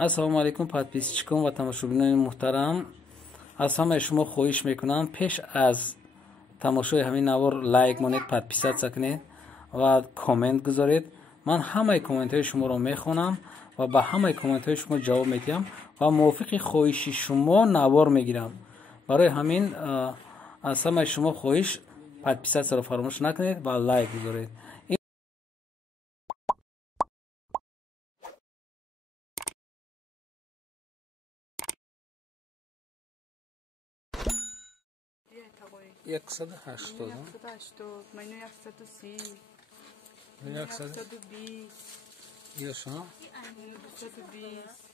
ассалому алайкум подписчикам ва тамошобинони муҳтарам. аз ҳамаи шумо хоҳиш мекунам пеш аз тамошои ҳамин навор лайк монед, подписатсия кунед ва коммент гузоред. ман ҳамаи комментҳои шуморо мехонам ва ба ҳамаи комментҳои шумо ҷавоб медиҳам ва мувофиқи хоҳиши шумо навор мегирам. барои ҳамин аз ҳамаи шумо хоҳиш подписатсияро фаромӯш накунед ва лайк гузоред.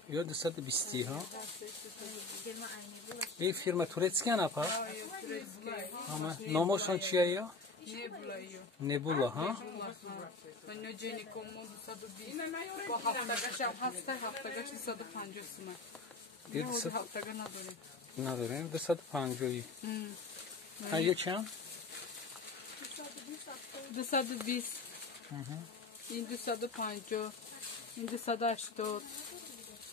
یا 220 ها. این فیرما تورецкий анапа. Ама номошон чия я? Небула, ها. منو جنی کومو 220 با هفتگاش هم هست هفتگاش 250 تومان. دیگه هفتگا نداریم. نداریم 250. ها چند؟ 220. این 250. این 280.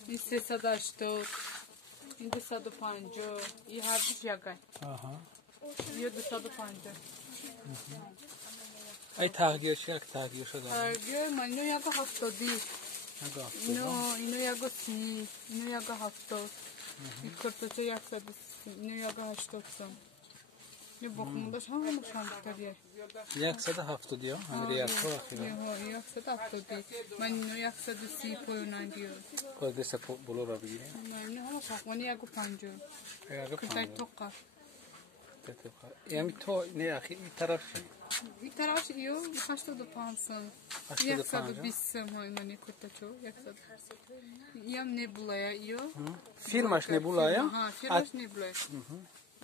این 380. این 250. این هر چیز یکای. یه 250. ای تغییرش یک تغییر شده. تغییر منو یک 70. اینو یک 30. اینو یک 70. این کرتوچه 100. اینو یک 80. یه بخوندش هم بکریه. 170 یا؟ همه یک تا آخیره. 170. من اینو 130 پایونم دیو. کاش دست بلو را بگیریم. من اینو هم ساختمانی 150. 150. توقع. یعنی تو نه آخی این طرف. این طرف ایو 85 سال. 120 ماه منی کرتوچو 100. یم نبولای ایو. فیرماش نبولای؟ ها فیرماش نبولای.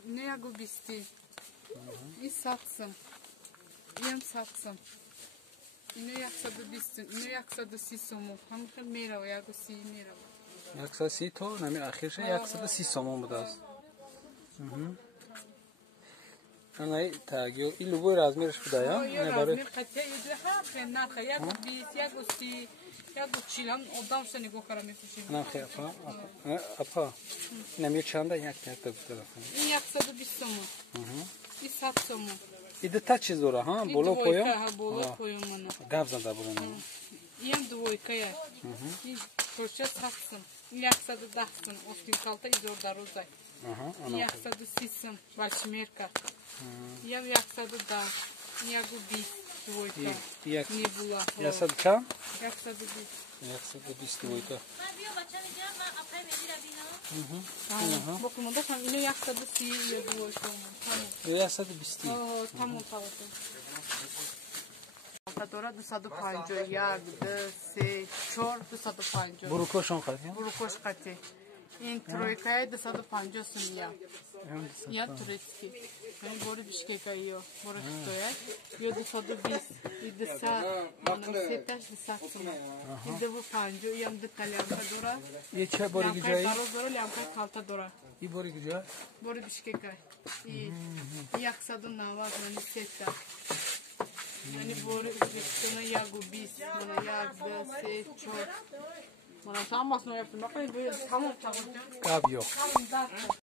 نه یک 20. این ساختم. یم ساختم. اینو 120. اینو 130 سومو. هم خیلی میره و 130 میره. 130 تو نمی آخرش 130 سومون بود است. نه تاگیو این لوگوی رازمیرش بوده یا؟ نه رازمیر خطی ایده هم خیلی نه خیلی 120 130 140 هم آدم شد نگاه کردم میفروشیم. نه خیلی اپا نمی چنده یک تا بوده. این 120 سومو. این 100 سومو. ایده تا چیز داره ها بولو پویم. بولو پویم منو. گاف زنده بولو. این دویکه. این پرچه ساختم. این 110 سوم. افتیم کالتا ایزور دروزای. این 130 سوم. بالشمیرکا. این 110. این 120 دویکه. نیبولا. 100 کم؟ 120. 120 دویکه. بکنم داشتم اینو 130 یه دویکه. تمام. 120. تمام داره 250 1 2 3 4 250 بروکوشون قطعی؟ بروکوش قطعی این ترویکای 250 سومیا یا تورецкий این بوری بیشکیکا یا بوری خطویا یا 220 این 200 سیتش 200 سوم این 250 یا 2 کلیامکا داره یه چه بوری گجایی؟ داره لیامکا کالتا داره این بوری گجایی؟ بوری بیشکیکا این 190 من سیتا یعنی بوری بیشتونه یا 20 من یا 2 3 4 من هم ماسنو yaptım. Bakın böyle tamam tamam. Kab yok. Tamam zaten.